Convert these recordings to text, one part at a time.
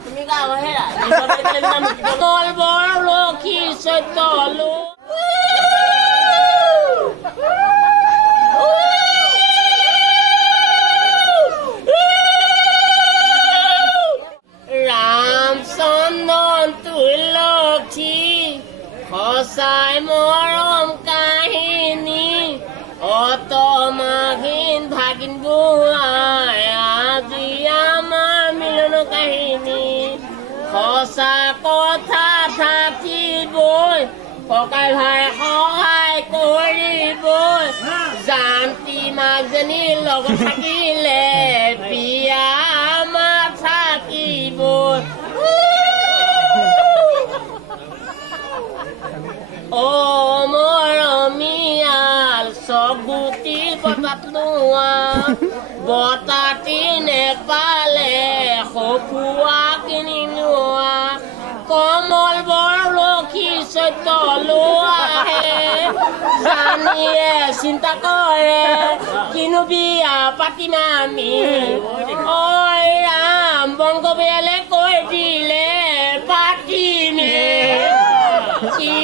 তুমি গাও হেৰা বৰ লক্ষী সত্য ৰামচন্দ্ৰন তুলসী সঁচাই মৰম কাহিনী অতমাঘিন ভাগিন বুঢ়াই আজি আমাৰ মিলন কাহিনী সঁচা কথা থাকিবই ককাই ভাই সহায় কৰিবই জানতি মাজনীৰ লগত থাকিলে বিয়া আমাৰ থাকিবই অ মৰমীয়াল চগুটি বতাত লোৱা বতাতি নেপালে সখুৱা কিনি লোৱা কমল বৰ লক্ষী সত্য লোৱাহে জানিয়ে চিন্তা কৰে কিনো বিয়া পাতিম আমি ঐ ৰাম বংগবিয়ালে কৈ দিলে পাতিমে কি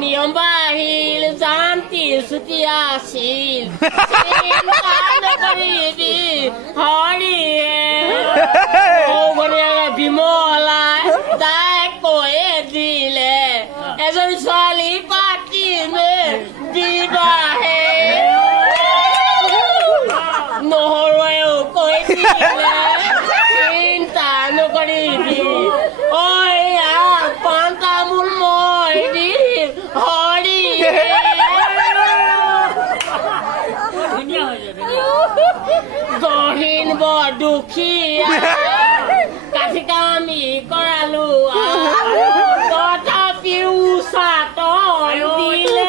নিয়ম বাহিল জানতি ছুটি আছিল কৰিবি হৰিয়ে বিমলাই তাই কৈয়ে দিলে এজনী ছোৱালী পাতিমে দিবাহে নহৰুৱেও কৈ দিলে চিন্তা নকৰিবি ঐ পাণ তামোল মই দিম হৰি গহীন বৰ দুখীয়া কাঠি কামি কৰালো তথাপিও চাটন দিলে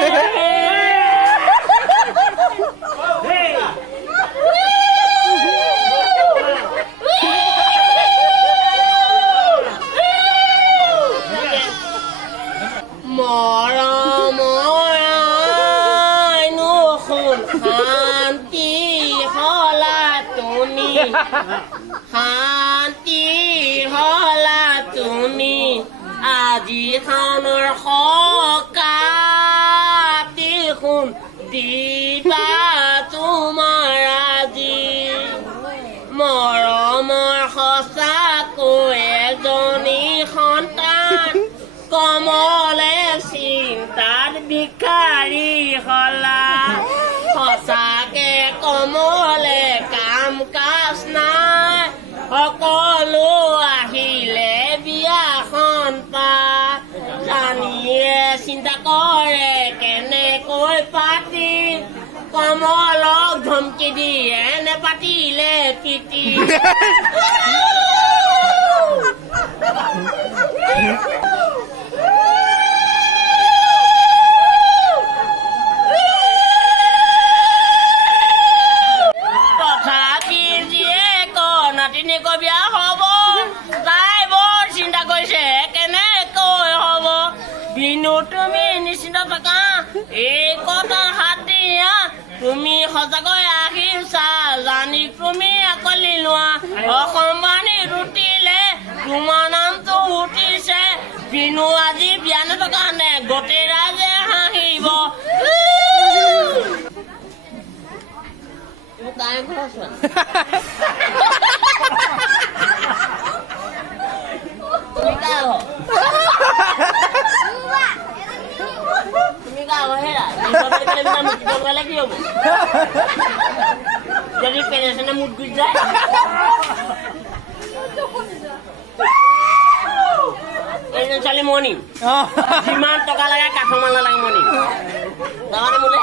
শান্তি হলা তুমি আজি খানৰ সকাতি শুন দিবা তোমাৰ আজি মৰমৰ সঁচাকৈ এজনী সন্তান কমলে চিন্তাত ভিক্ষাৰী হলা সঁচাকে কমলে কাম কাজ নাই সকলো আহিলে বিয়াখন পা জানিয়ে চিন্তা কৰে কেনেকৈ পাতি কমলক ধমকি দিয়ে নেপাতিলে পিতি বিয়া হব তাই বৰ চিন্তা কৰিছে কেনেকৈ হব বিনু তুমি নিশ্চিন্ত থাকা এই কথা হাত দিয়া তুমি সঁচাকৈ আহিছা জানি তুমি আকলি লোৱা অসম্মানী ৰুটিলে তোমাৰ নামটো উঠিছে বিনু আজি বিয়া নথকা নে গোটেই ৰাইজে হাঁহিব গাই ঘৰচোৱা তুমি গাও হেৰা কি হব যদি পেৰেচনে মুঠ গুচি যায় এইজন ছোৱালী মৰ্ণিং যিমান টকা লাগে কাঠৰ মাল নালাগে মৰ্ণিং তাৰমানে মোলে